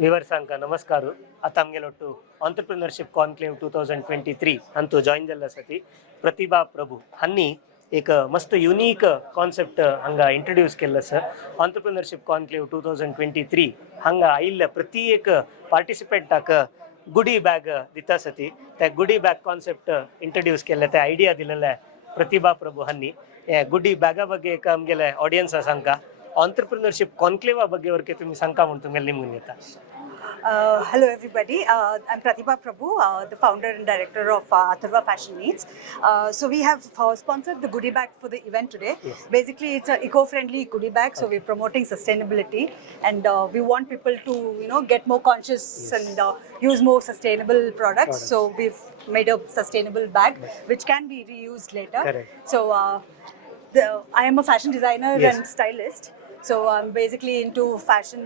विवर्सांक नमस्कार. आता आमगेलोट्टू entrepreneurship conclave 2023 Antu join जाला सती प्रतिभा प्रभू हांनी एक मस्त युनीक कॉन्सेप्ट हांगा इंट्रोड्यूस केल्लो सर. ऑन्टरप्रिनरशिप कॉन्क्लेव 2023 हांगा आयिल्ल्या प्रति एक पार्टिसिपेंटाक गुडी बॅग दिता सती त्या गुडी बॅग कॉन्सेप्ट इंट्रोड्यूस केल्ले ते आयडिया दिलेले प्रतिभा प्रभू हांनी. हे गुडी बॅगा ಬಗ್ಗೆ एक आमगेले ऑडियन्सा सांगता ऑन्टरप्रिनरशिप कॉन्क्लेवा ಬಗ್ಗೆ वर्के तुम्ही सांगता म्हणून तुमगेले निमून येता. Hello everybody, I'm Pratibha Prabhu, the founder and director of Atharva Fashion Needs. So we have sponsored the goodie bag for the event today. Yes. Basically it's an eco-friendly goodie bag, so we're promoting sustainability and we want people to get more conscious. Yes. And use more sustainable products. So we've made a sustainable bag which can be reused later. Correct. So I am a fashion designer. Yes. And stylist. So I'm basically into fashion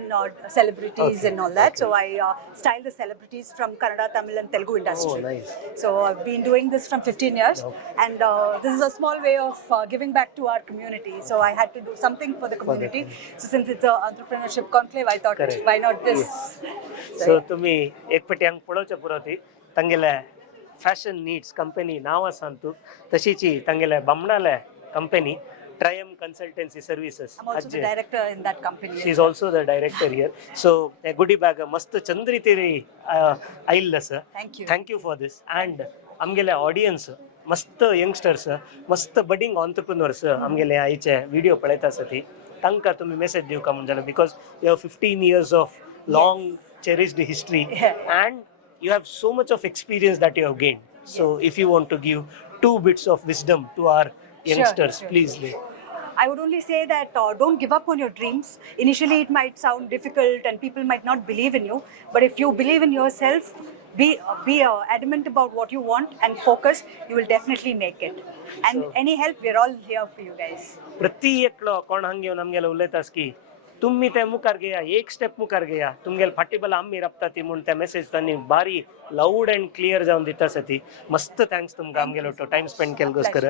celebrities. Okay. And all that. Okay. So I style the celebrities from Kannada, Tamil and Telugu industry. Oh, nice. So I've been doing this from 15 years. Okay. And this is a small way of giving back to our community. So I had to do something for the community. So since it's an entrepreneurship conclave, I thought, correct, why not this? Yes. So तुम्ही एक पटी Hong पळोवचे पुरोती तांगेले fashion needs company नांव सांगतू तशीची तांगेले बामणाले company Triumph Consultancy Services. I'm also the director in that company. She is also the director here. So a goodie bag mast chandri teri ailla sir. Thank you. Thank you for this. And amgele audience mast youngsters mast budding entrepreneurs amgele aiche video paleta sati tanka tumi message diu ka munjala because you have 15 years of long cherished history. Yeah. And you have so much of experience that you have gained. So yes, if you want to give 2 bits of wisdom to our youngsters, sure, please. I would only say that don't give up on your dreams. Initially it might sound difficult and people might not believe in you, but if you believe in yourself, be adamant about what you want and focus, you will definitely make it. And so, any help, we're all here for you guys. प्रति एकलो कोण हांगे नमगेला उलयतास की तुम्ही ते मुखार गेया एक step मुखार गेया तुमगेल फाटीबल आम्ही रपता ती म्हणून त्या मेसेज तांणी बारी लाऊड अँड क्लियर जावन दिता सती. मस्त थँक्स तुमकां आमगेलो टाइम स्पेंड केल गोस्कर.